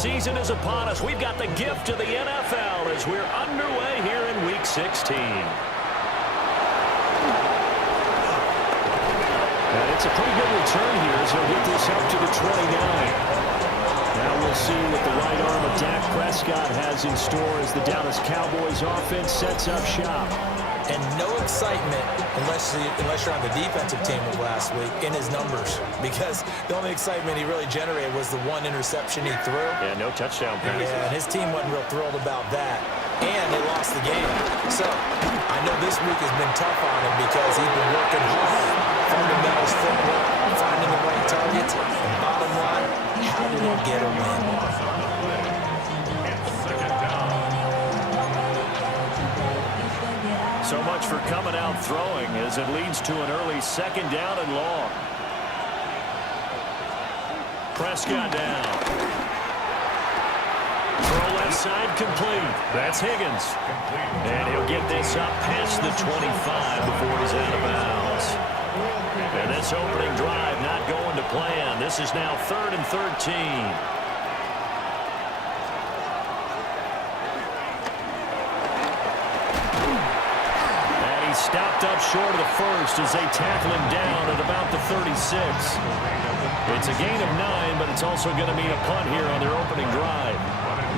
season is upon us. We've got the gift of the NFL as we're underway here in Week 16. And it's a pretty good return here as they'll get this up to the 29. Now we'll see what the right arm of Dak Prescott has in store as the Dallas Cowboys offense sets up shop. And no excitement unless you're on the defensive team of last week in his numbers, because the only excitement he really generated was the one interception he threw. Yeah, no touchdown passes. Yeah, and his team wasn't real thrilled about that. And they lost the game. So I know this week has been tough on him because he's been working hard. Fundamentals, footwork, finding the right targets. And bottom line, how did he get a win? So much for coming out throwing as it leads to an early second down and long. Prescott down. Throw left side complete. That's Higgins. And he'll get this up past the 25 before he's out of bounds. And this opening drive not going to plan. This is now 3rd and 13. Stopped up short of the first as they tackle him down at about the 36. It's a gain of 9, but it's also going to mean a punt here on their opening drive.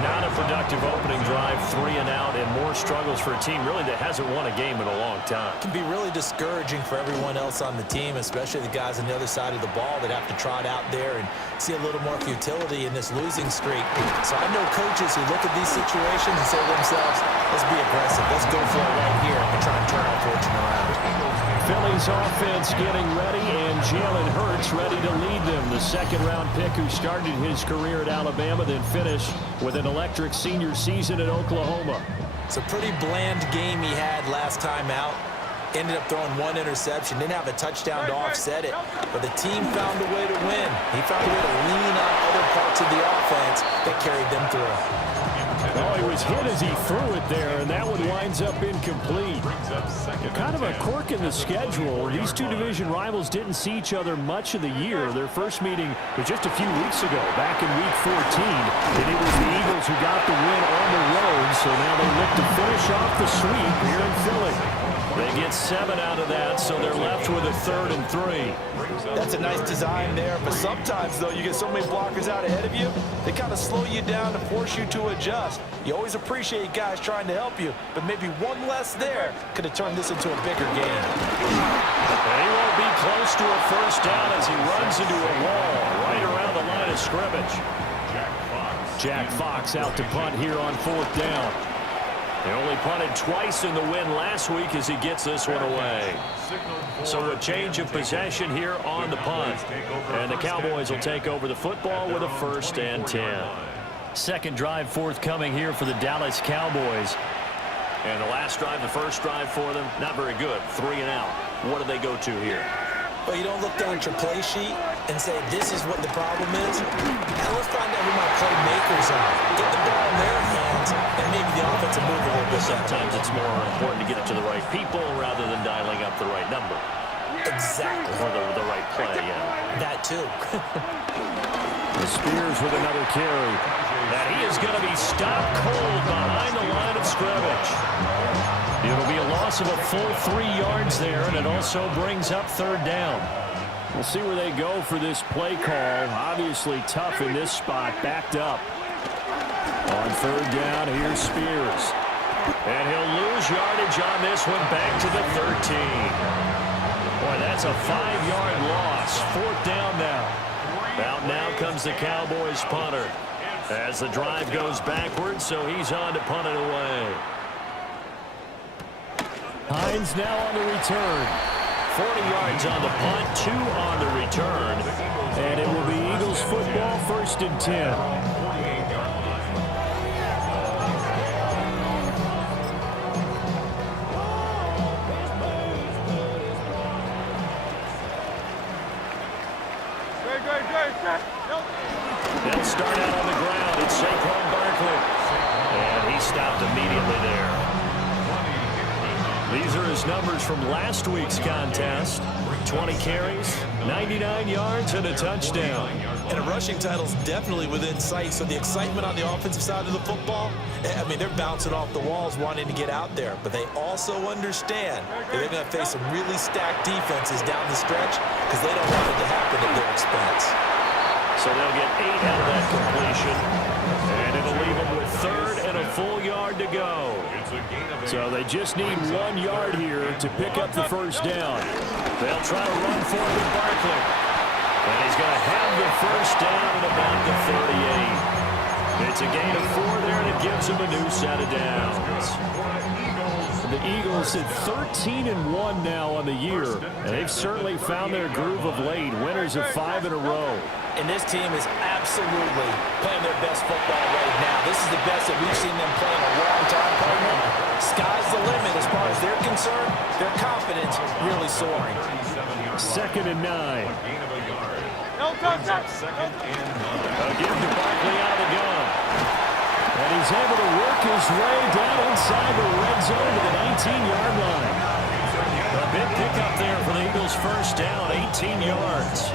Not a productive opening drive, 3 and out, and more struggles for a team really that hasn't won a game in a long time. It can be really discouraging for everyone else on the team, especially the guys on the other side of the ball that have to trot out there and see a little more futility in this losing streak. So I know coaches who look at these situations and say to themselves, let's be aggressive, let's go for it right here and try and turn our fortune around. Philly's offense getting ready, and Jalen Hurts ready to lead them. The second-round pick who started his career at Alabama, then finished with an electric senior season at Oklahoma. It's a pretty bland game he had last time out. Ended up throwing 1 interception. Didn't have a touchdown to offset it. But the team found a way to win. He found a way to lean on other parts of the offense that carried them through. Oh, he was hit as he threw it there, and that one winds up incomplete. Kind of a quirk in the schedule. These two division rivals didn't see each other much of the year. Their first meeting was just a few weeks ago, back in Week 14. And it was the Eagles who got the win on the road, so now they look to finish off the sweep here in Philly. They get 7 out of that, so they're left with a 3rd and 3. That's a nice design there, but sometimes, though, you get so many blockers out ahead of you, they kind of slow you down and force you to adjust. You always appreciate guys trying to help you, but maybe one less there could have turned this into a bigger game. And he won't be close to a first down as he runs into a wall right around the line of scrimmage. Jack Fox out to punt here on 4th down. They only punted twice in the win last week as he gets this one away. So a change of possession here on the punt. And the Cowboys will take over the football with a 1st and 10. Second drive forthcoming here for the Dallas Cowboys. And the last drive, the first drive for them, not very good. 3 and out. What do they go to here? Well, you don't look down at your play sheet and say, this is what the problem is. Now let's find out who my playmakers are. Get the ball in their hands, and maybe the offense will move a little bit. Sometimes it's more important to get it to the right people rather than dialing up the right number. Exactly. Or the right play, yeah. That, too. The Spears with another carry. And he is going to be stopped cold behind the line of scrimmage. It'll be a loss of a full 3 yards there, and it also brings up 3rd down. We'll see where they go for this play call. Obviously tough in this spot, backed up. On 3rd down, here's Spears. And he'll lose yardage on this one back to the 13. Boy, that's a 5-yard loss. 4th down now. Out now comes the Cowboys punter as the drive goes backwards, so he's on to punt it away. Hines now on the return. 40 yards on the punt, 2 on the return. And it will be Eagles football, 1st and 10. They'll start out on the ground. It's Saquon Barkley. And he stopped immediately there. These are his numbers from last week's contest. 20 carries, 99 yards, and a touchdown. And a rushing title is definitely within sight. So the excitement on the offensive side of the football, I mean, they're bouncing off the walls wanting to get out there. But they also understand that they're going to face some really stacked defenses down the stretch because they don't want it to happen at their expense. So they'll get 8 out of that completion. And it'll leave them with 3rd and a full yard to go. So they just need 1 yard here to pick up the first down. They'll try to run for it with Barkley. And he's going to have the first down at about the 38. It's a gain of 4 there, and it gives him a new set of downs. The Eagles at 13-1 now on the year, and they've certainly found their groove of late. Winners of 5 in a row. And this team is absolutely playing their best football right now. This is the best that we've seen them play in a long time, partner. Sky's the limit as far as they're concerned. Their confidence really soaring. 2nd and 9. Second and 9. Again to Barkley out of the gun. And he's able to work his way down inside the red zone to the 19-yard line. A big pickup there for the Eagles' first down, 18 yards.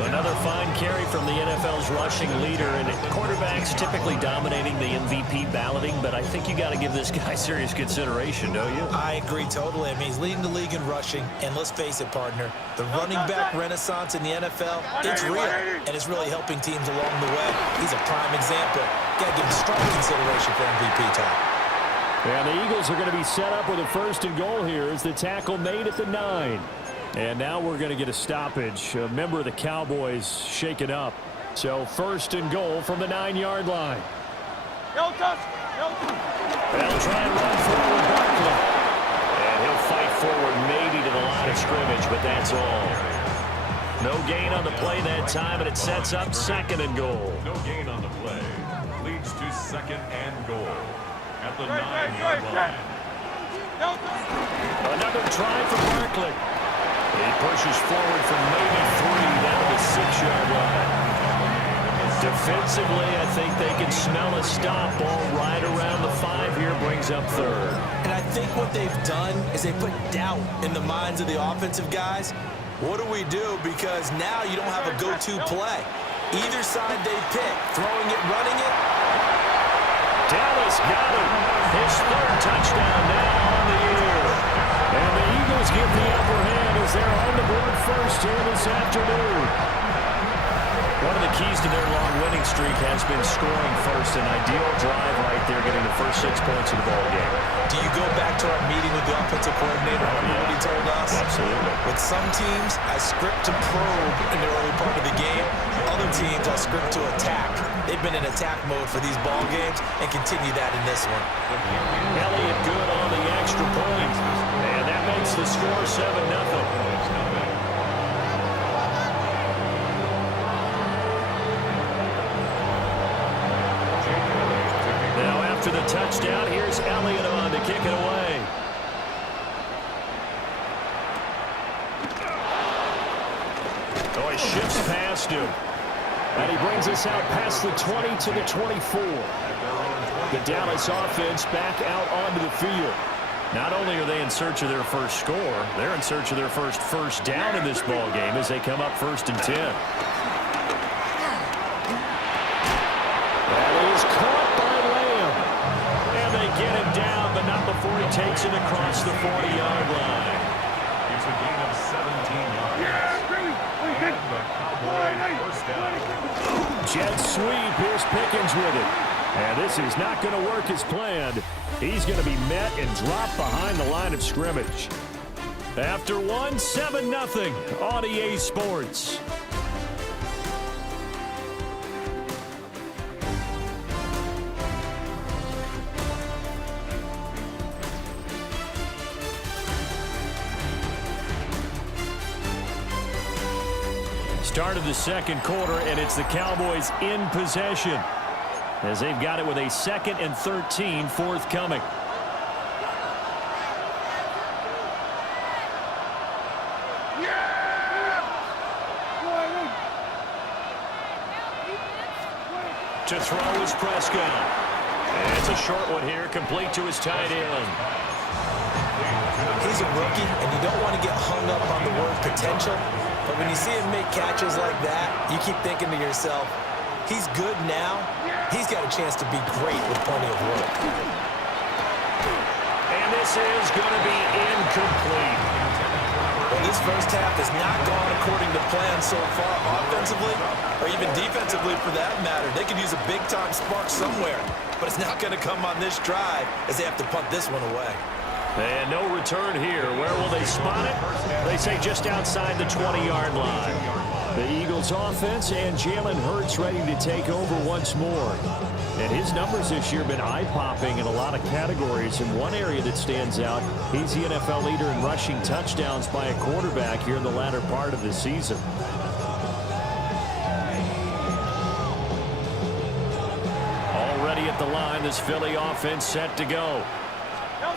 Another fine carry from the NFL's rushing leader, and quarterbacks typically dominating the MVP balloting, but I think you got to give this guy serious consideration, don't you? I agree totally. I mean, he's leading the league in rushing, and let's face it, partner, the running back renaissance in the NFL, it's real, and it's really helping teams along the way. He's a prime example. Got to give him strong consideration for MVP time. And the Eagles are going to be set up with a 1st and goal here as the tackle made at the 9. And now we're going to get a stoppage. A member of the Cowboys shaken up. So 1st and goal from the 9-yard line. They'll try and run forward Barkley. And he'll fight forward maybe to the line of scrimmage, but that's all. No gain on the play that time, and it sets up 2nd and goal. No gain on the play. Leads to 2nd and goal at the 9-yard line. Another try for Barkley. He pushes forward from maybe 3 down to the 6-yard line. Defensively, I think they can smell a stop. Ball right around the 5 here, brings up 3rd. And I think what they've done is they put doubt in the minds of the offensive guys. What do we do? Because now you don't have a go-to play. Either side they pick, throwing it, running it. Dallas got him. His 3rd touchdown now on the year. And the Eagles get the upper hand as they're on the board first here this afternoon. One of the keys to their long winning streak has been scoring first. An ideal drive right there, getting the first 6 points of the ball game. Do you go back to our meeting with the offensive coordinator? Remember what he told us? Absolutely. With some teams, I script to probe in the early part of the game. Other teams, I script to attack. They've been in attack mode for these ball games and continue that in this one. Elliott good on the extra point. And that makes the score 7-0. After the touchdown, here's Elliott on to kick it away. Oh, he shifts past him. And he brings us out past the 20 to the 24. The Dallas offense back out onto the field. Not only are they in search of their first score, they're in search of their first down in this ball game as they come up 1st and 10. That is caught by Lamb. And they get him down, but not before he takes it across the 40-yard line. It's a gain of 17 yards. And the Cowboys first down. Jet sweep. Here's Pickens with it. And this is not going to work as planned. He's going to be met and dropped behind the line of scrimmage. After 7-0 on EA Sports. Start of the 2nd quarter, and it's the Cowboys in possession as they've got it with a 2nd and 13 forthcoming. To throw is Prescott. And it's a short one here, complete to his tight end. He's a rookie, and you don't want to get hung up on the word potential. But when you see him make catches like that, you keep thinking to yourself, he's good now. He's got a chance to be great with plenty of work. And this is going to be incomplete. Well, this first half has not gone according to plan so far offensively or even defensively for that matter. They could use a big-time spark somewhere, but it's not going to come on this drive as they have to punt this one away. And no return here. Where will they spot it? They say just outside the 20-yard line. The Eagles offense and Jalen Hurts ready to take over once more. And his numbers this year have been eye-popping in a lot of categories. In one area that stands out, he's the NFL leader in rushing touchdowns by a quarterback here in the latter part of the season. Already at the line, this Philly offense set to go.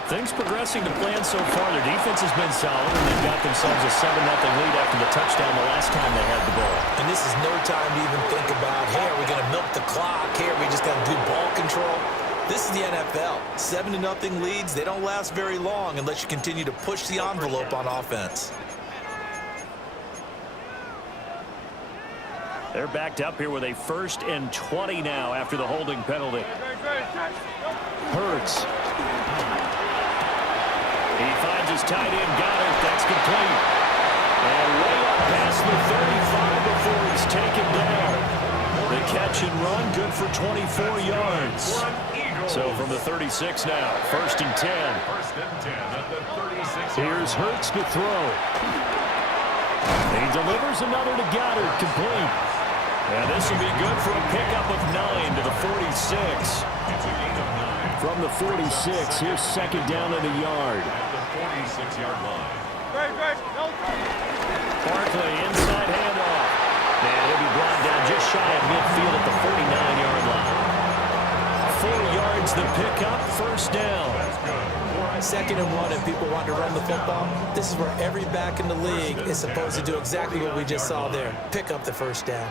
Things progressing to plan so far. Their defense has been solid, and they've got themselves a 7-0 lead after the touchdown the last time they had the ball. And this is no time to even think about, hey, are we going to milk the clock? Hey, are we just going to do ball control? This is the NFL. 7-0 leads, they don't last very long unless you continue to push the envelope on offense. They're backed up here with a 1st and 20 now after the holding penalty. Hurts. He finds his tight end, got it. That's complete. And way up past the 35 before he's taken down. The catch and run, good for 24 yards. So from the 36 now, 1st and 10. Here's Hurts to throw. He delivers another to Goddard, complete. And this will be good for a pickup of 9 to the 46. From the 46, here's 2nd down and a yard. At the 46-yard line. Barkley, inside handoff. And he'll be brought down just shy of midfield at the 49-yard line. 4 yards the pickup, 1st down. 2nd and 1, if people want to run the football, this is where every back in the league is supposed to do exactly what we just saw there. Pick up the 1st down.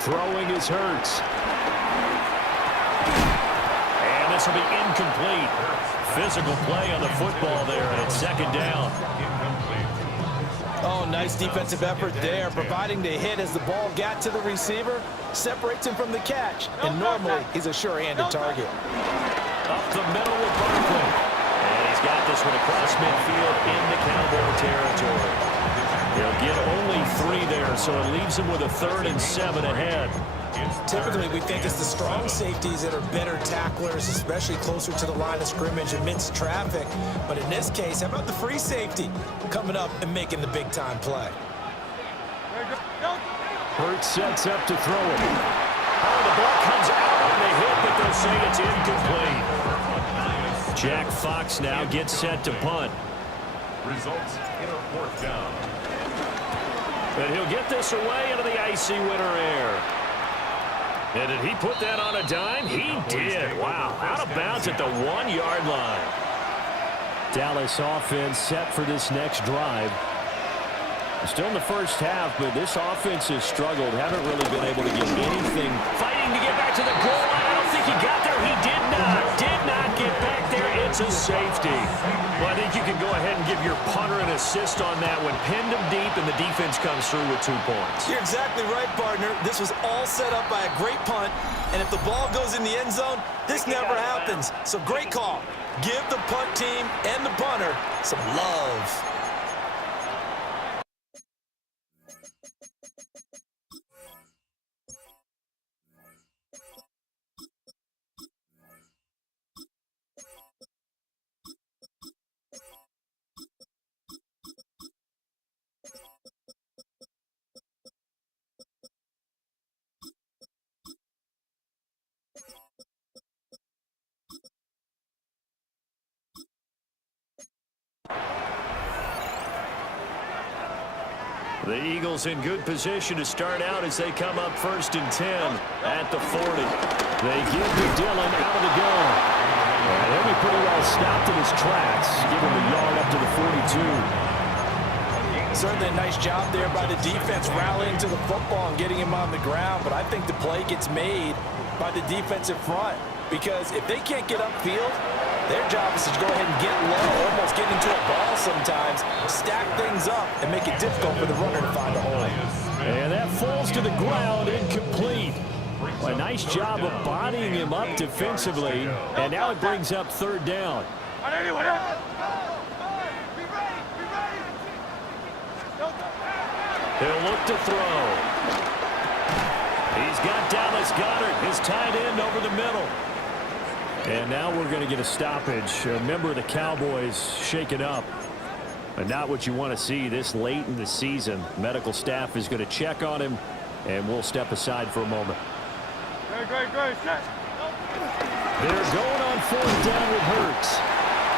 Throwing is Hurts. And this will be incomplete. Physical play on the football there, and it's 2nd down. Oh, nice defensive effort there, providing the hit as the ball got to the receiver, separates him from the catch, and normally he's a sure-handed target. Up the middle with Barkley. And he's got this one across midfield into Cowboy territory. He'll get only 3 there, so it leaves him with a 3rd and 7 ahead. Typically, we think it's the strong safeties that are better tacklers, especially closer to the line of scrimmage amidst traffic. But in this case, how about the free safety coming up and making the big-time play? Hurts sets up to throw it. Oh, the ball comes out on the hit, but they'll say it's incomplete. Jack Fox now gets set to punt. Results in a 4th down. And he'll get this away into the icy winter air. And did he put that on a dime? He did. Wow. Out of bounds at the 1-yard line. Dallas offense set for this next drive. Still in the first half, but this offense has struggled. Haven't really been able to get anything. Fighting to get back to the goal line. I don't think he got there. He did not get back there. It's a safety. Well, I think you can go ahead and give your punter an assist on that one. Pinned him deep, and the defense comes through with 2 points. You're exactly right, partner. This was all set up by a great punt, and if the ball goes in the end zone, this never happens. So great call. Give the punt team and the punter some love. The Eagles in good position to start out as they come up 1st and 10 at the 40. They give to Dillon out of the gun. And he'll be pretty well stopped in his tracks. Give him a yard up to the 42. Certainly a nice job there by the defense rallying to the football and getting him on the ground. But I think the play gets made by the defensive front. Because if they can't get upfield, Their job is to go ahead and get low, almost get into a ball sometimes, stack things up, and make it difficult for the runner to find a hole. And that falls to the ground, incomplete. A nice job of bodying him up defensively, and now it brings up third down. He'll look to throw. He's got Dallas Goedert, his tight end, over the middle. And now we're going to get a stoppage. A member of the Cowboys shaken up. But not what you want to see this late in the season. Medical staff is going to check on him, and we'll step aside for a moment. Great. They're going on fourth down with Hurts.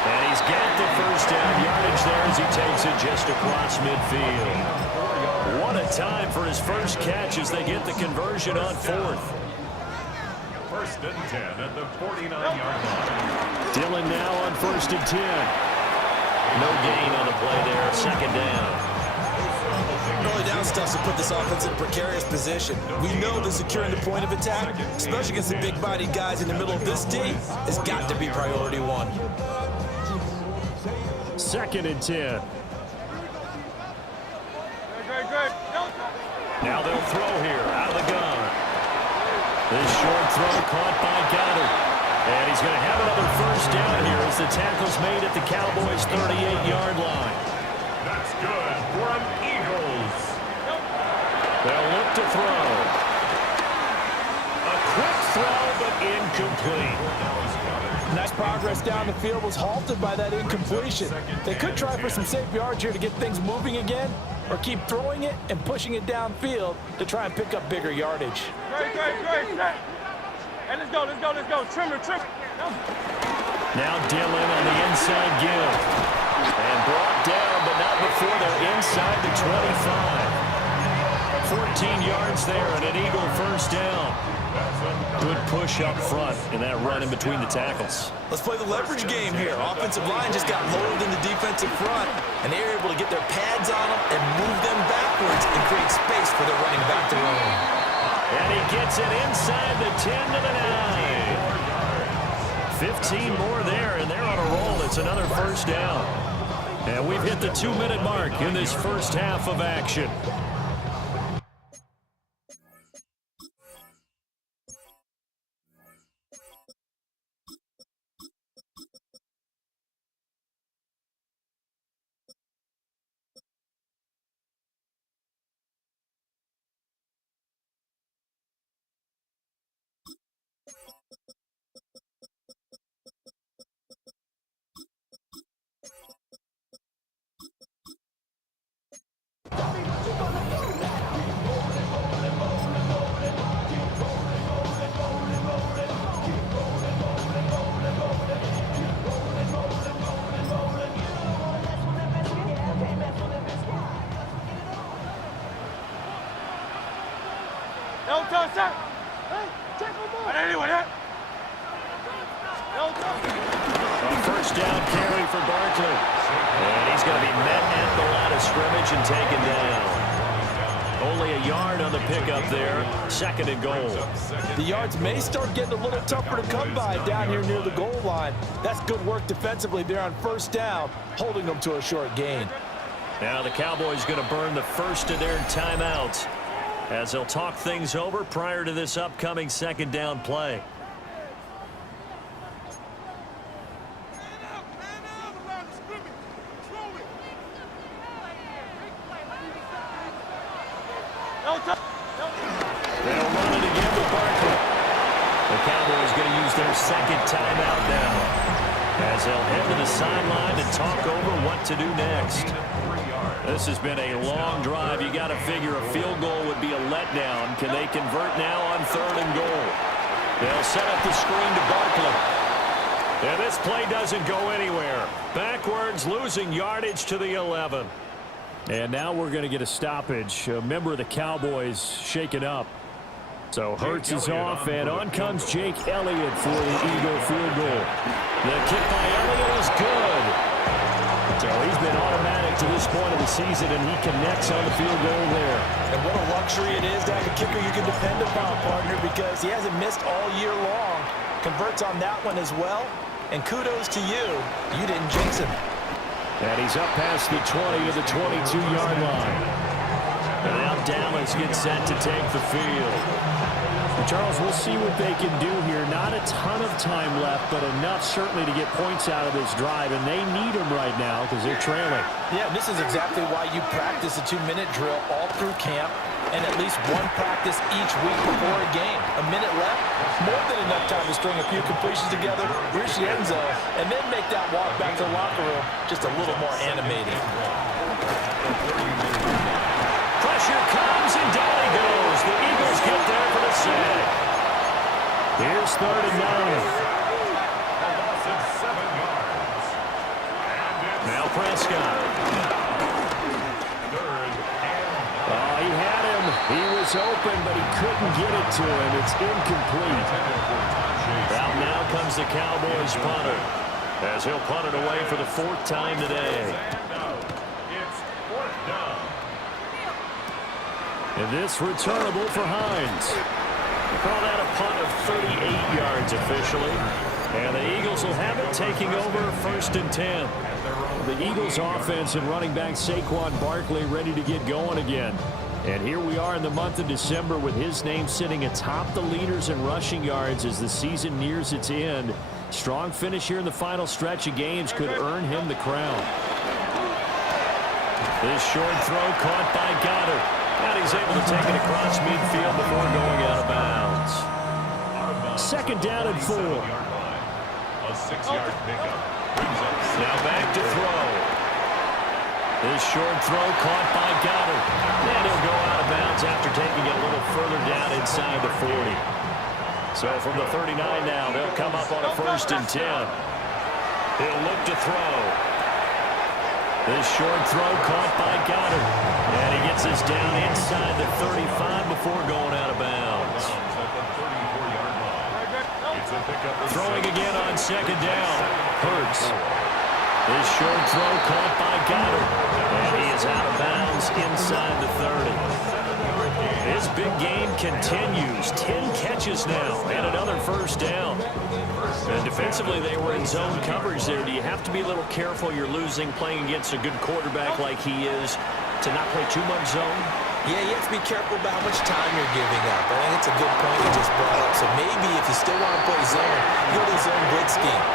And he's got the first down yardage there as he takes it just across midfield. What a time for his first catch as they get the conversion on fourth. First and 10 at the 49-yard line. Dillon now on first and 10. No gain on the play there. Second down. Early down stuff to put this offense in a precarious position. We know that securing the point of attack, especially against the big-bodied guys in the middle of this D, has got to be priority one. Second and 10. Great. Now they'll throw here out of the gun. This short throw caught by Goedert. And he's going to have another first down here as the tackle's made at the Cowboys' 38-yard line. That's good for an Eagles. They'll look to throw. A quick throw, but incomplete. Nice progress down the field was halted by that incompletion. They could try for some safe yards here to get things moving again, or keep throwing it and pushing it downfield to try and pick up bigger yardage. Great. Hey, let's go. Trim. Now Dillon on the inside give. And brought down, but not before they're inside the 25. 14 yards there and an Eagle first down. Good push up front in that run in between the tackles. Let's play the leverage game here. Offensive line just got lower than the defensive front, and they were able to get their pads on them and move them backwards and create space for their running back to run. And he gets it inside the 10 to the 9. 15 more there, and they're on a roll. It's another first down. And we've hit the 2-minute mark in this first half of action. First down carry for Barkley. And he's going to be met at the line of scrimmage and taken down. Only a yard on the pickup there. Second and goal. The yards may start getting a little tougher to come by down here near the goal line. That's good work defensively there on first down, holding them to a short gain. Now the Cowboys going to burn the first of their timeouts as they'll talk things over prior to this upcoming second down play. They'll run it again with Barkley. The Cowboys going to use their second timeout now as they'll head to the sideline to talk over what to do next. This has been a long drive. You got to figure a field goal would be a letdown. Can they convert now on third and goal? They'll set up the screen to Barkley. And this play doesn't go anywhere. Backwards, losing yardage to the 11. And now we're going to get a stoppage. A member of the Cowboys shaken up. So Hurts is off, and on comes Jake Elliott for the Eagle field goal. The kick by Elliott is good. So he's been automatic to this point of the season, and he connects on the field goal there. And what a luxury it is to have a kicker you can depend upon, partner, because he hasn't missed all year long. Converts on that one as well. And kudos to you. You didn't jinx him. And he's up past the 20 to the 22-yard line. And now Dallas gets set to take the field. Charles, we'll see what they can do here. Not a ton of time left, but enough certainly to get points out of this drive, and they need them right now because they're trailing. Yeah, this is exactly why you practice a 2-minute drill all through camp and at least one practice each week before a game. A minute left, more than enough time to string a few completions together, reach the end zone, and then make that walk back to the locker room just a little more animated. Pressure comes, and down he goes. The Eagles get there for the sack. Here's 3rd and 9. Now Prescott. Oh, he had him. He was open, but he couldn't get it to him. It's incomplete. Out now comes the Cowboys punter, as he'll punt it away for the 4th time today. It's 4th down. And this returnable for Hines. We call that a punt of 38 yards officially. And the Eagles will have it, taking over 1st and 10. The Eagles offense and running back Saquon Barkley ready to get going again. And here we are in the month of December with his name sitting atop the leaders in rushing yards as the season nears its end. Strong finish here in the final stretch of games could earn him the crown. This short throw caught by Goddard. And he's able to take it across midfield before going out of bounds. 2nd down and 4. A 6-yard pickup. Now back to throw. This short throw caught by Goddard. And he'll go out of bounds after taking it a little further down inside the 40. So from the 39 now, they'll come up on a 1st and 10. He'll look to throw. This short throw caught by Goddard. And he gets us down inside the 35 before going out of bounds. Throwing again on 2nd down. Hurts. This short throw caught by Goddard. And he is out of bounds inside the 30. His big game continues. 10 catches now and another 1st down. And defensively, they were in zone coverage there. Do you have to be a little careful? You're losing playing against a good quarterback like he is to not play too much zone? Yeah, you have to be careful about how much time you're giving up. I think it's a good point you just brought up. So maybe if you still want to play zone, you go to the zone blitz scheme.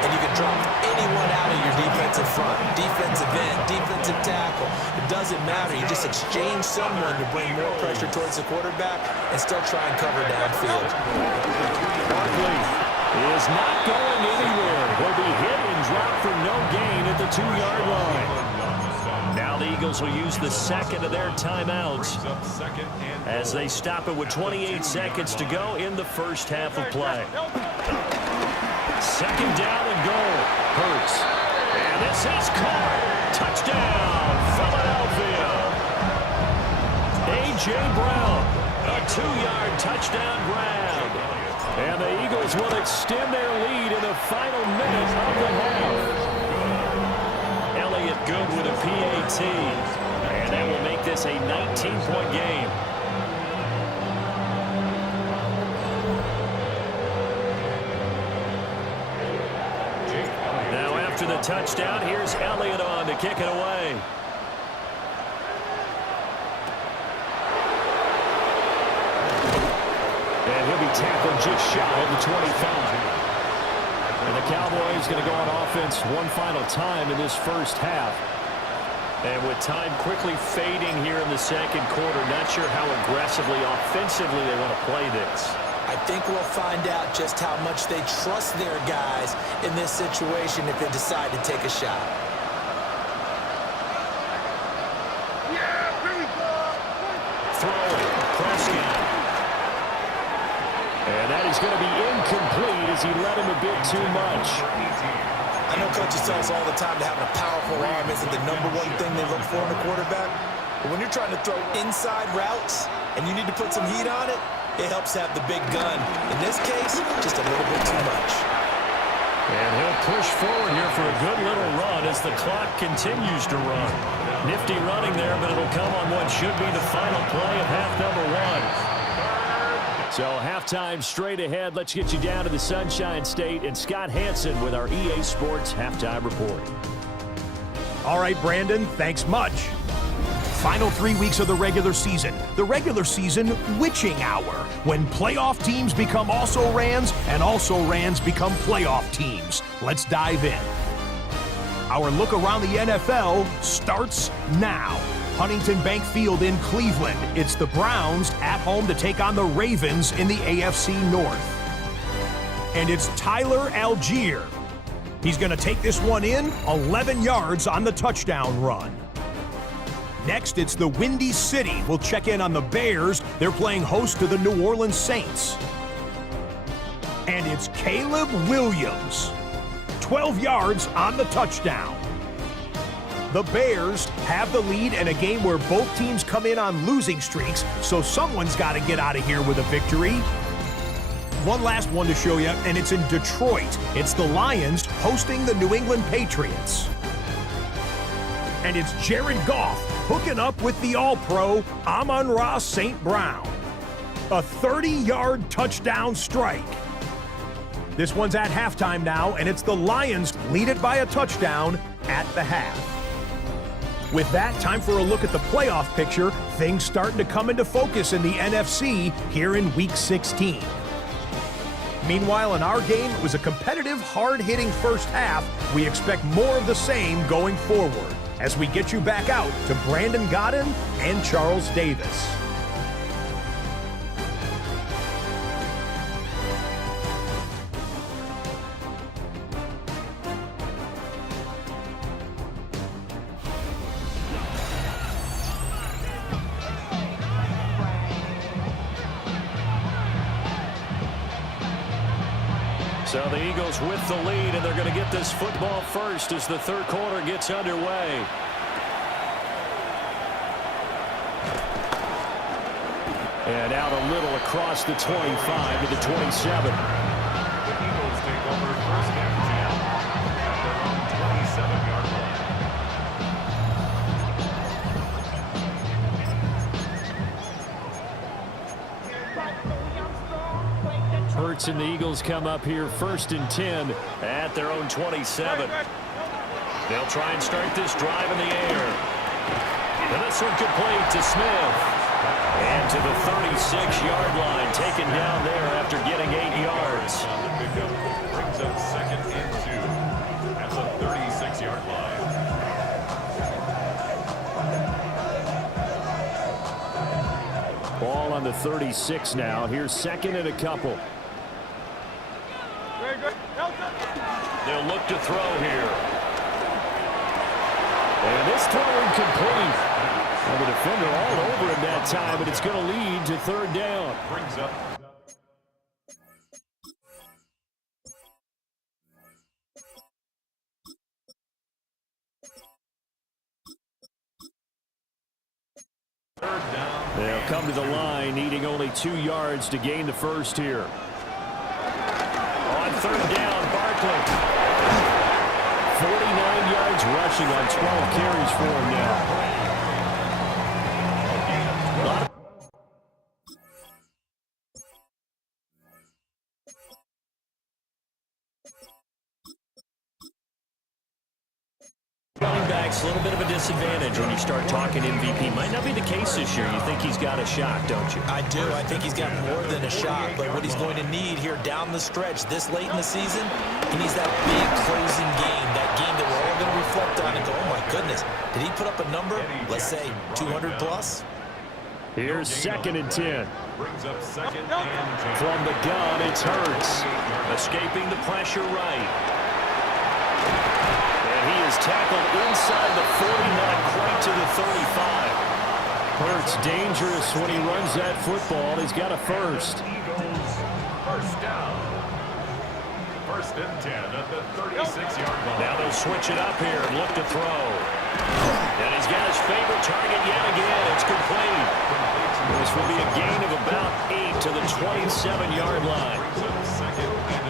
And you can drop anyone out of your defensive front, defensive end, defensive tackle. It doesn't matter. You just exchange someone to bring more pressure towards the quarterback and still try and cover downfield. Barkley is not going anywhere. He'll be hit and dropped for no gain at the 2-yard line. Now the Eagles will use the 2nd of their timeouts as they stop it with 28 seconds to go in the 1st half of play. 2nd down and goal. Hurts. And this is caught. Touchdown, Philadelphia. A.J. Brown, a 2-yard touchdown grab. And the Eagles will extend their lead in the final minute of the half. Elliott good with a PAT. And that will make this a 19-point game. Now after the touchdown, here's Elliott on to kick it away. And he'll be tackled just shy of the 25. And the Cowboys going to go on offense one final time in this 1st half. And with time quickly fading here in the 2nd quarter, not sure how aggressively, offensively they want to play this. I think we'll find out just how much they trust their guys in this situation if they decide to take a shot. Throwing, Prescott. And that is going to be incomplete as he led him a bit too much. I know coaches tell us all the time that having a powerful arm isn't the #1 thing they look for in a quarterback. But when you're trying to throw inside routes and you need to put some heat on it, it helps have the big gun. In this case, just a little bit too much. And he'll push forward here for a good little run as the clock continues to run. Nifty running there, but it'll come on what should be the final play of half number 1. So halftime straight ahead. Let's get you down to the Sunshine State and Scott Hansen with our EA Sports halftime report. All right, Brandon, thanks much. Final 3 weeks of the regular season witching hour, when playoff teams become also-rans and also-rans become playoff teams. Let's dive in. Our look around the NFL starts now. Huntington Bank Field in Cleveland. It's the Browns at home to take on the Ravens in the AFC North. And it's Tyler Algier. He's going to take this one in, 11 yards on the touchdown run. Next, it's the Windy City. We'll check in on the Bears. They're playing host to the New Orleans Saints. And it's Caleb Williams. 12 yards on the touchdown. The Bears have the lead in a game where both teams come in on losing streaks, so someone's got to get out of here with a victory. One last one to show you, and it's in Detroit. It's the Lions hosting the New England Patriots. And it's Jared Goff hooking up with the All-Pro Amon-Ra St. Brown. A 30-yard touchdown strike. This one's at halftime now, and it's the Lions lead it by a touchdown at the half. With that, time for a look at the playoff picture. Things starting to come into focus in the NFC here in Week 16. Meanwhile, in our game, it was a competitive, hard-hitting first half. We expect more of the same going forward as we get you back out to Brandon Godden and Charles Davis. So the Eagles with the lead, and they're going to get this football first as the third quarter gets underway. And out a little across the 25 to the 27. The Eagles take over first and 10 at their own 27-yard line. Hurts and the Eagles come up here first and 10 at their own 27. They'll try and start this drive in the air. And this one complete to Smith. And to the 36-yard line, taken down there after getting 8 yards. On the pickup brings up second and 2 at the 36-yard line. Ball on the 36 now. Here's second and a couple. They'll look to throw here. And this throw incomplete. Well, the defender all over him that time, but it's going to lead to third down. Brings up third down. They'll come to the line, needing only 2 yards to gain the first here. On third down, Barkley. 49 yards rushing on 12 carries for him now. Running backs, a little bit of a disadvantage when you start talking MVP. Might not be the case this year. You think he's got a shot, don't you? I do. I think he's got more than a shot. But what he's going to need here down the stretch this late in the season, he needs that big closing game, that game that we're all going to reflect on and go, oh, my goodness, did he put up a number, let's say, 200 plus? Here's second and 10. Brings up second and 10. From the gun, it's Hurts. Escaping the pressure right. He is tackled inside the 40, not quite to the 35. Hurts dangerous when he runs that football. He's got a first. Eagles first down. First and 10 at the 36-yard line. Now they'll switch it up here and look to throw. And he's got his favorite target yet again. It's complete. This will be a gain of about 8 to the 27-yard line.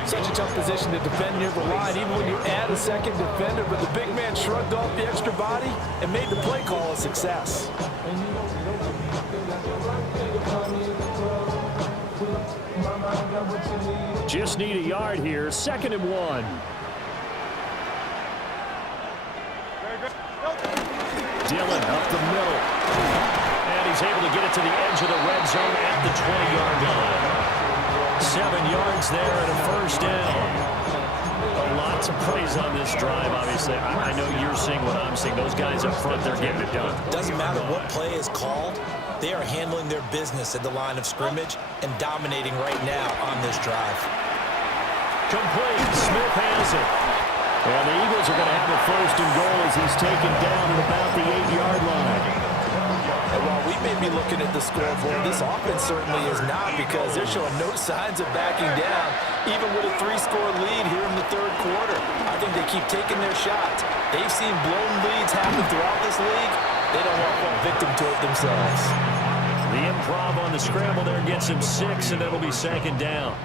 Such a tough position to defend near the line, even when you add a second defender, but the big man shrugged off the extra body and made the play call a success. Just need a yard here. 2nd and 1. Dillon up the middle. And he's able to get it to the edge of the red zone at the 20-yard line. 7 yards there and a first down. Lots of praise on this drive, obviously. I know you're seeing what I'm seeing. Those guys up front, they're getting it done. Doesn't matter what play is called. They are handling their business at the line of scrimmage and dominating right now on this drive. Complete. Smith has it. And the Eagles are going to have a 1st and goal as he's taken down at about the 8-yard line. And while we may be looking at the scoreboard, this offense certainly is not, because they're showing no signs of backing down, even with a 3-score lead here in the 3rd quarter. I think they keep taking their shots. They've seen blown leads happen throughout this league. They don't want to fall victim to it themselves. The improv on the scramble there gets him 6, and that'll be 2nd down.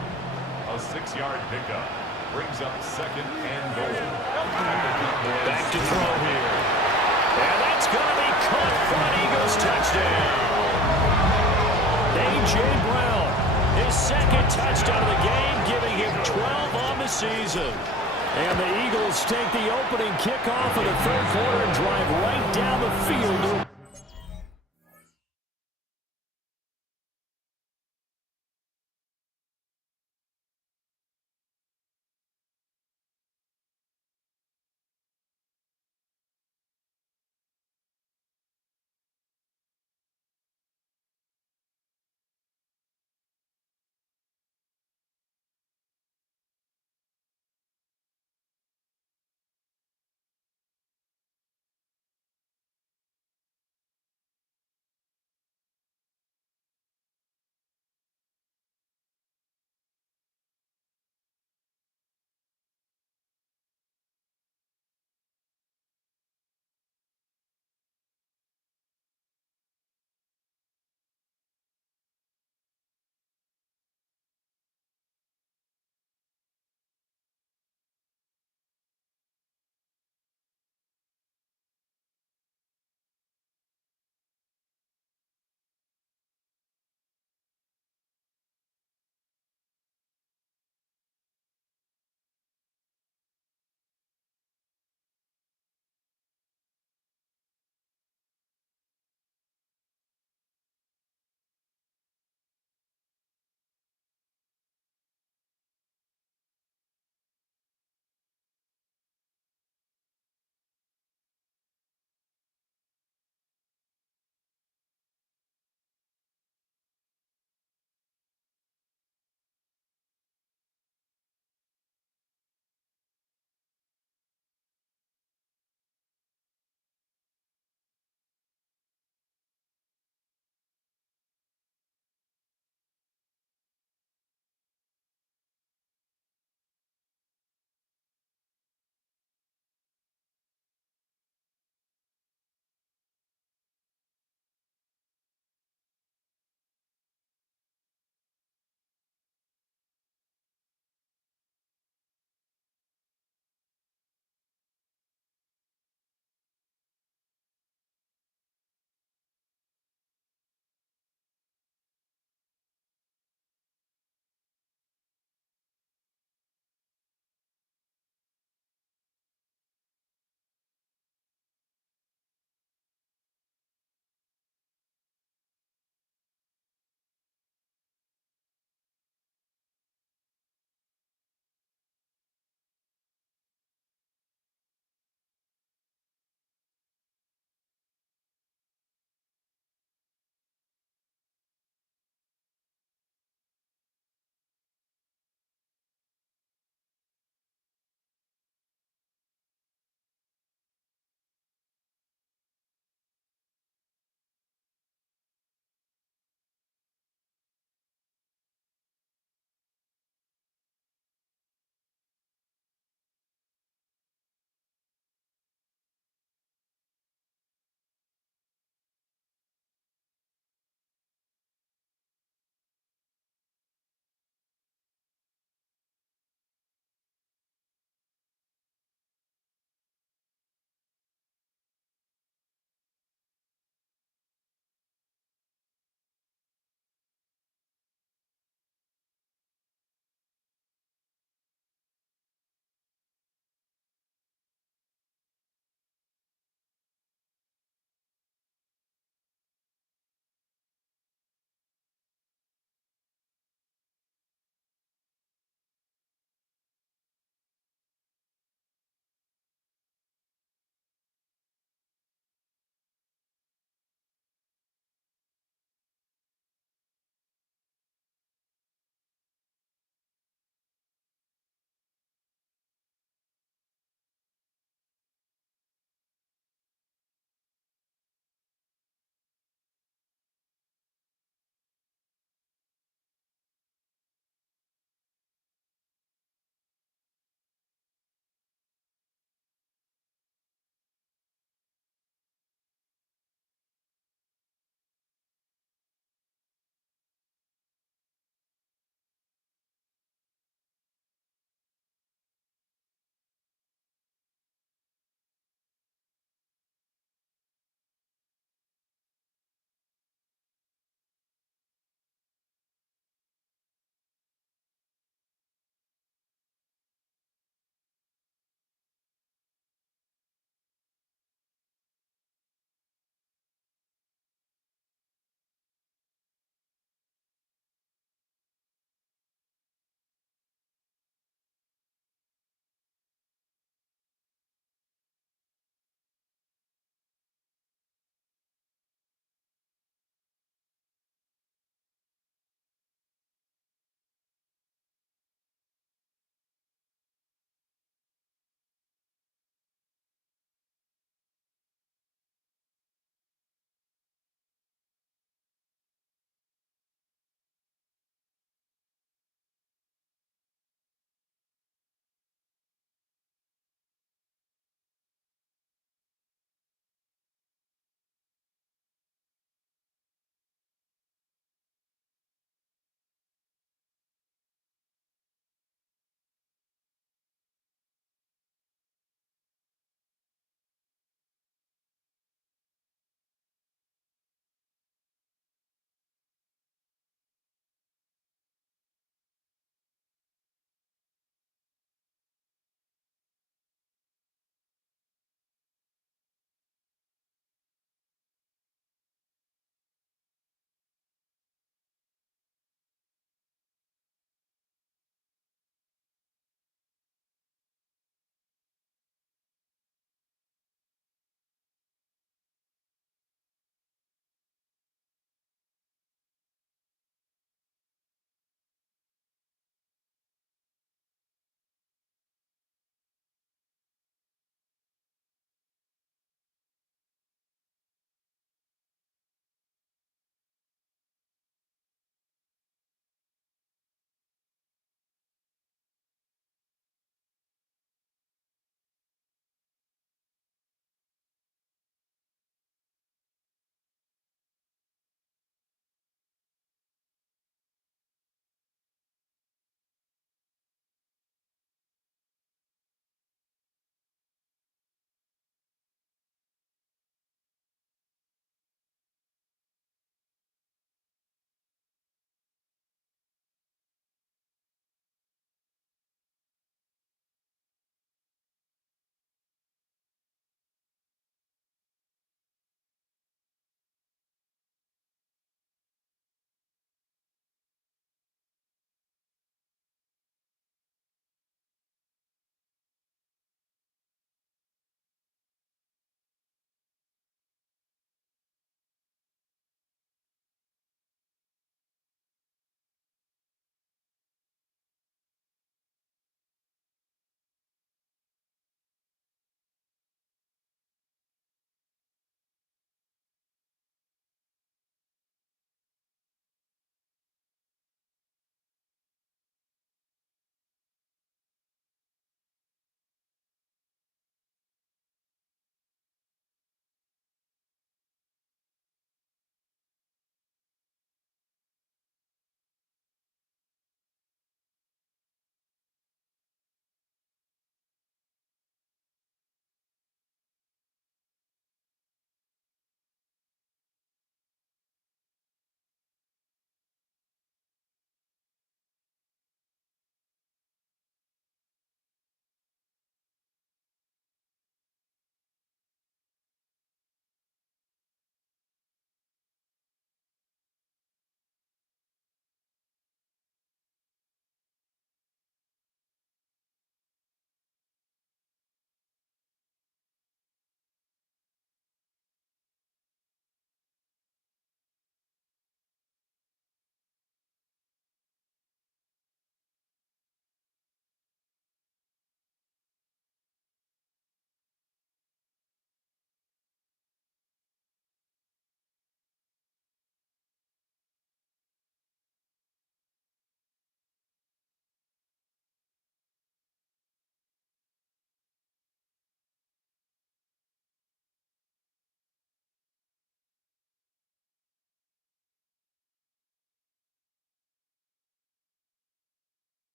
A 6-yard pickup brings up 2nd and goal. Back to throw here. And that's going to be caught for an Eagles touchdown. A.J. Brown, his 2nd touchdown of the game, giving him 12 on the season. And the Eagles take the opening kickoff of the 3rd quarter and drive right down the field.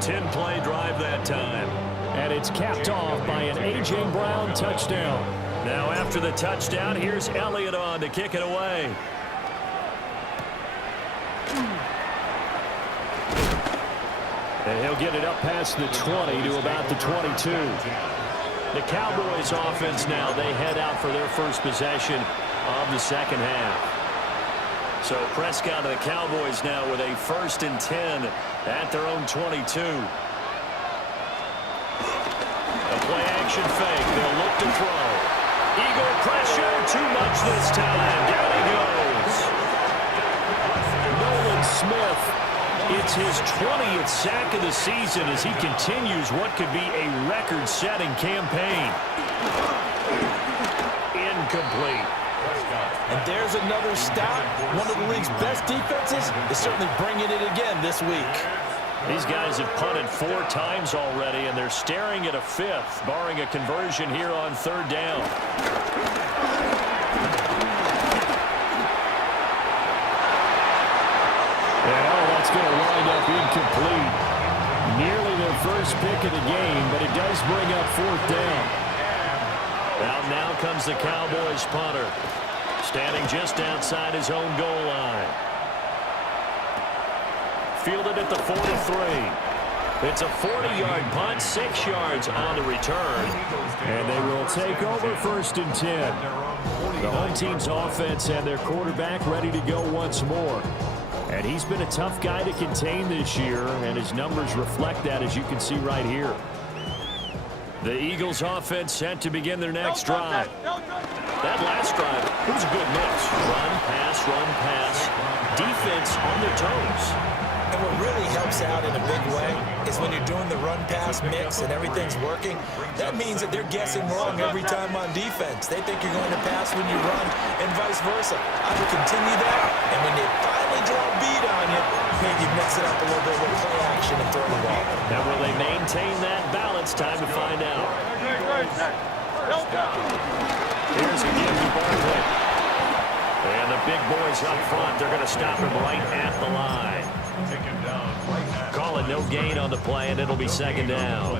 10-play drive that time. And it's capped off by an A.J. Brown touchdown. Now after the touchdown, here's Elliott on to kick it away. And he'll get it up past the 20 to about the 22. The Cowboys offense now, they head out for their first possession of the second half. So Prescott and the Cowboys now with a 1st and 10 at their own 22. A play action fake. They'll look to throw. Eagle pressure. Too much this time. Down he goes. Nolan Smith. It's his 20th sack of the season as he continues what could be a record-setting campaign. Incomplete. And there's another stop. One of the league's best defenses is certainly bringing it again this week. These guys have punted 4 times already, and they're staring at a 5th, barring a conversion here on 3rd down. And that's going to wind up incomplete. Nearly their first pick of the game, but it does bring up 4th down. Now comes the Cowboys punter, standing just outside his own goal line. Fielded at the 43. It's a 40-yard punt, 6 yards on the return. And they will take over 1st and 10. The home team's offense and their quarterback ready to go once more. And he's been a tough guy to contain this year, and his numbers reflect that, as you can see right here. The Eagles offense set to begin their next drive. That last drive, it was a good mix. Run, pass. Defense on their toes. And what really helps out in a big way is when you're doing the run-pass mix and everything's working, that means that they're guessing wrong every time on defense. They think you're going to pass when you run and vice versa. I would continue that, and when they finally draw a beat on you, maybe mix it up a little bit with play action and throw the ball. Now will they maintain that balance? Time to find out. Here's a gift to Barkley. And the big boys up front, they're going to stop him right at the line. Call it no gain on the play, and it'll be 2nd down.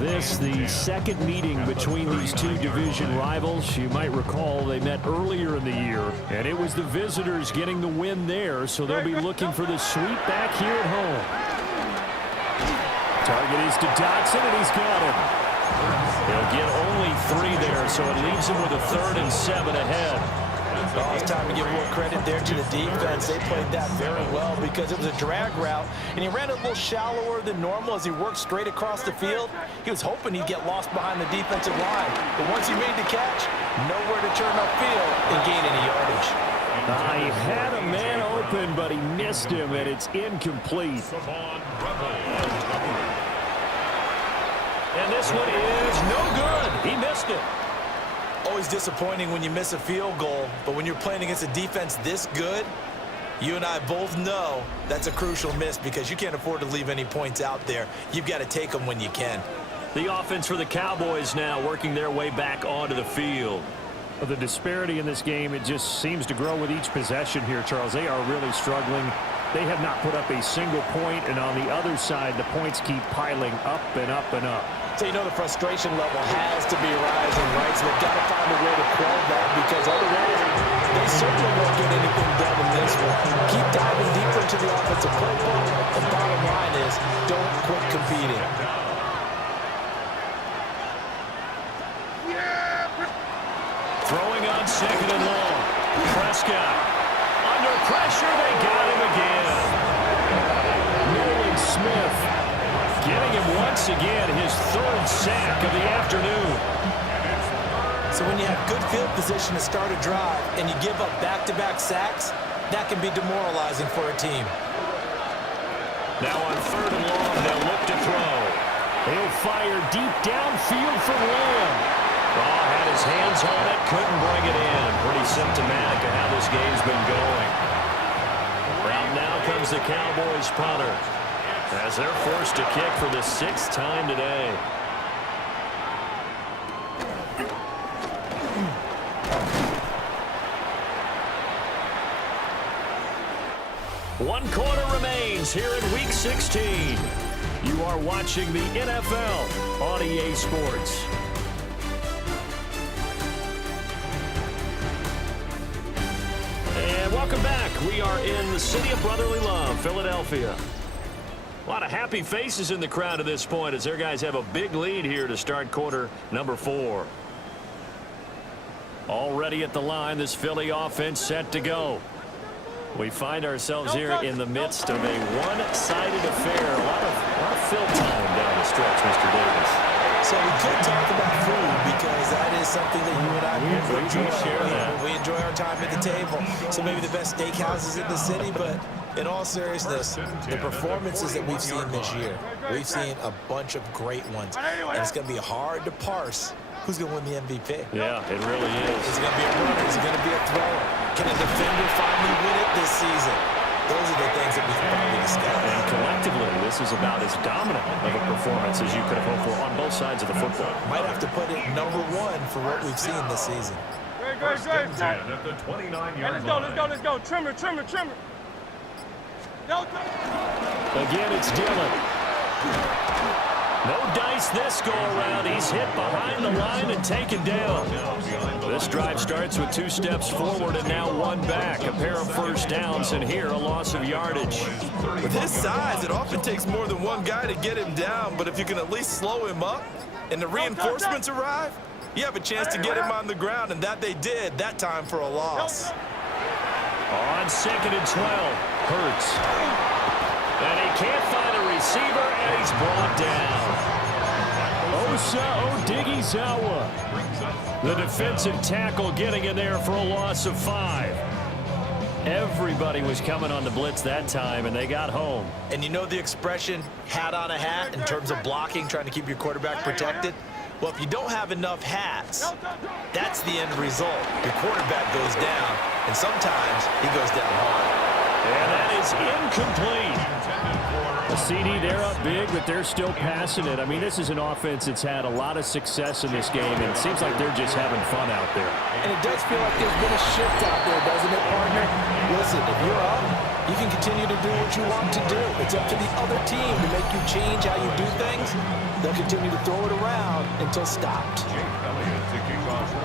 This, the second meeting between these two division rivals. You might recall they met earlier in the year, and it was the visitors getting the win there, so they'll be looking for the sweep back here at home. Target is to Dotson, and he's got him. He'll get only 3 there, so it leaves him with a 3rd and 7 ahead. Oh, it's time to give a little credit there to the defense. They played that very well because it was a drag route, and he ran a little shallower than normal as he worked straight across the field. He was hoping he'd get lost behind the defensive line, but once he made the catch, nowhere to turn upfield and gain any yardage. He had a man open, but he missed him, and it's incomplete. And this one is no good. He missed it. Always disappointing when you miss a field goal, but when you're playing against a defense this good, you and I both know that's a crucial miss because you can't afford to leave any points out there. You've got to take them when you can. The offense for the Cowboys now working their way back onto the field. The disparity in this game, it just seems to grow with each possession here, Charles. They are really struggling. They have not put up a single point, and on the other side, the points keep piling up and up and up. So you know the frustration level has to be rising, right? So they've got to find a way to quell that because otherwise they certainly won't get anything done in this one. Keep diving deeper into the offensive playbook. The bottom line is don't quit competing. Throwing on 2nd and long. Prescott. Under pressure, they got him again. Nolan Smith Getting him once again, his 3rd sack of the afternoon. So when you have good field position to start a drive and you give up back-to-back sacks, that can be demoralizing for a team. Now on 3rd and long, they'll look to throw. He'll fire deep downfield from Lamb. Had his hands on it, couldn't bring it in. Pretty symptomatic of how this game's been going. Well, now comes the Cowboys punter, as they're forced to kick for the 6th time today. One quarter remains here in Week 16. You are watching the NFL on EA Sports. And welcome back. We are in the city of brotherly love, Philadelphia. A lot of happy faces in the crowd at this point as their guys have a big lead here to start quarter number 4. Already at the line, this Philly offense set to go. We find ourselves here in the midst of a one-sided affair. A lot of fill time down the stretch, Mr. Davis. So we could talk about food because that is something that you and I both enjoy. share that. We enjoy our time at the table. So maybe the best steakhouses in the city, but in all seriousness, the performances that we've seen this year, we've seen a bunch of great ones. And it's going to be hard to parse who's going to win the MVP. Yeah, it really is. Is it going to be a runner? Is it going to be a thrower? Can a defender finally win it this season? Those are the things that we can probably discuss. And collectively, this is about as dominant of a performance as you could have hoped for on both sides of the football. Might have to put it #1 for what we've seen this season. First and 10 at the 29-yard line. Let's go. Trimmer. Again, it's Dillon. No dice this go around. He's hit behind the line and taken down. This drive starts with 2 steps forward and now 1 back. A pair of first downs and here a loss of yardage. With his size, it often takes more than one guy to get him down, but if you can at least slow him up and the reinforcements arrive, you have a chance to get him on the ground, and that they did, that time for a loss. On 2nd and 12, Hurts. And he can't find a receiver, and he's brought down. Osa Odighizuwa, the defensive tackle, getting in there for a loss of 5. Everybody was coming on the blitz that time, and they got home. And you know the expression, hat on a hat, in terms of blocking, trying to keep your quarterback protected? Well, if you don't have enough hats, that's the end result. Your quarterback goes down, and sometimes he goes down hard. And that is incomplete. A CD, they're up big, but they're still passing it. I mean, this is an offense that's had a lot of success in this game, and it seems like they're just having fun out there. And it does feel like there's been a shift out there, doesn't it, partner? Listen, if you're up, you can continue to do what you want to do. It's up to the other team to make you change how you do things. They'll continue to throw it around until stopped.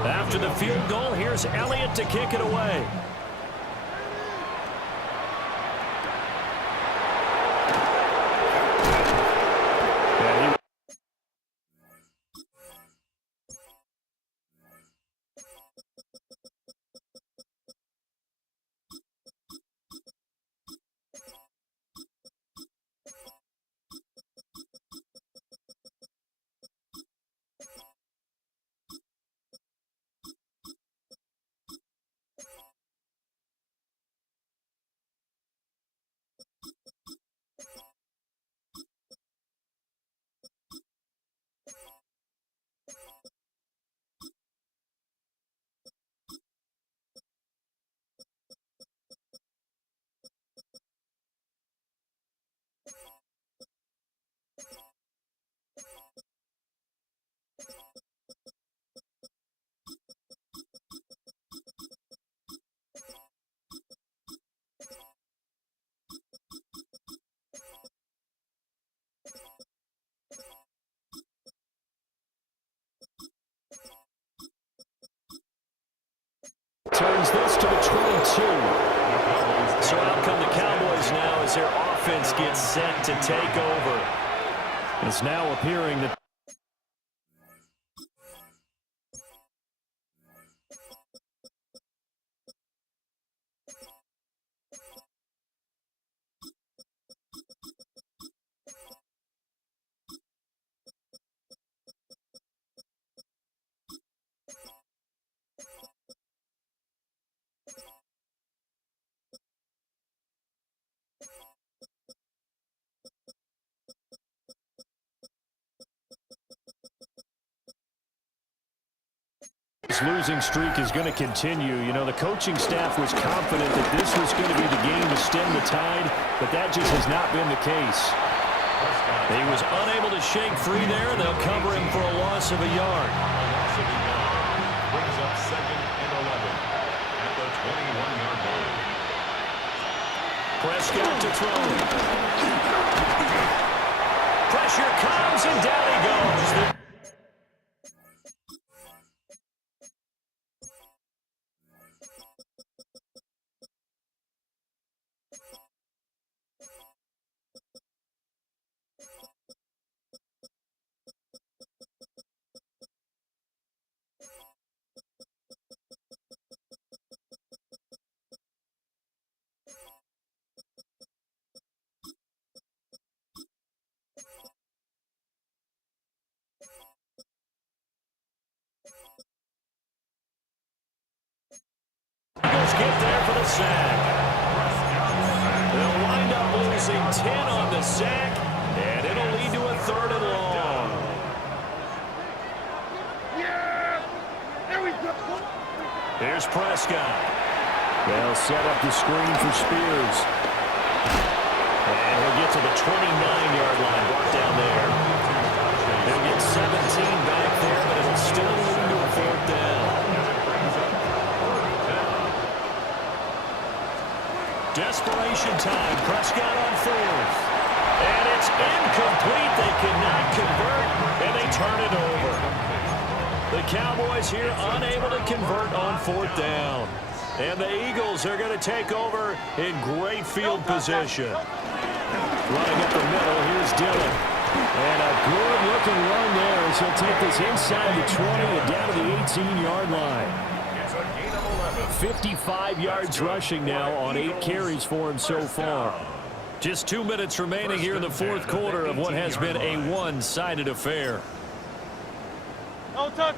After the field goal, here's Elliott to kick it away. Turns this to the 22. So out come the Cowboys now as their offense gets set to take over. It's now appearing that this losing streak is going to continue. You know, the coaching staff was confident that this was going to be the game to stem the tide, but that just has not been the case. He was unable to shake free there, and they'll cover him for a loss of a yard. Brings up 2nd and 11 at the 21-yard line. Prescott to throw. pressure comes, and down he goes. Eagles get there for the sack. They'll wind up losing 10 on the sack, and it'll lead to a 3rd and long. Here's Prescott. They'll set up the screen for Spears. And he'll get to the 29-yard line, brought down there. They'll get 17 back there, but it'll still lead to a 4th down. Desperation time. Prescott on 4th. And it's incomplete. They cannot convert, and they turn it over. The Cowboys here unable to convert on 4th down. And the Eagles are going to take over in great field position. Running up the middle, here's Dillon. And a good-looking run there as he'll take this inside the 20 and down to the 18-yard line. 55 yards rushing now on 8 carries for him so far. Just 2 minutes remaining here in the 4th quarter of what has been a one-sided affair. No touch.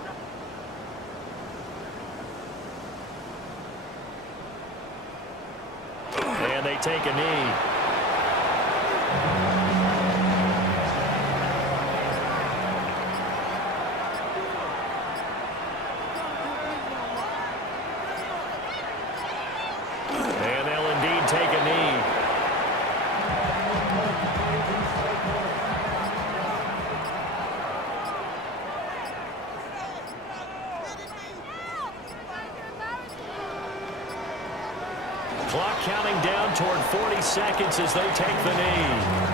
And they take a knee. And they'll indeed take a knee. Clock counting down toward 40 seconds as they take the knee.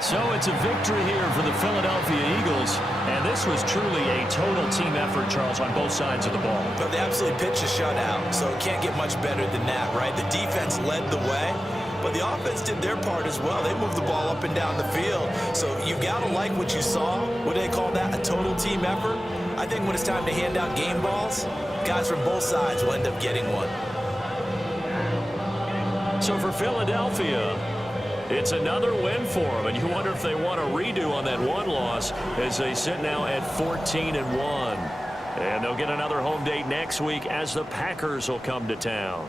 So it's a victory here for the Philadelphia Eagles, and this was truly a total team effort, Charles, on both sides of the ball. But they absolutely pitched a shutout, so it can't get much better than that, right? The defense led the way, but the offense did their part as well. They moved the ball up and down the field, so you've got to like what you saw. What do they call that, a total team effort? I think when it's time to hand out game balls, guys from both sides will end up getting one. So for Philadelphia, it's another win for them, and you wonder if they want a redo on that one loss as they sit now at 14-1. And they'll get another home date next week as the Packers will come to town.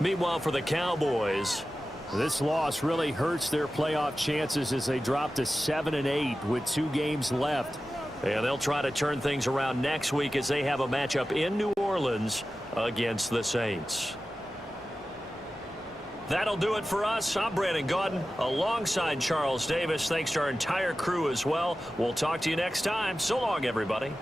Meanwhile, for the Cowboys, this loss really hurts their playoff chances as they drop to 7-8 with 2 games left. and they'll try to turn things around next week as they have a matchup in New Orleans against the Saints. That'll do it for us. I'm Brandon Gaudin alongside Charles Davis. Thanks to our entire crew as well. We'll talk to you next time. So long, everybody.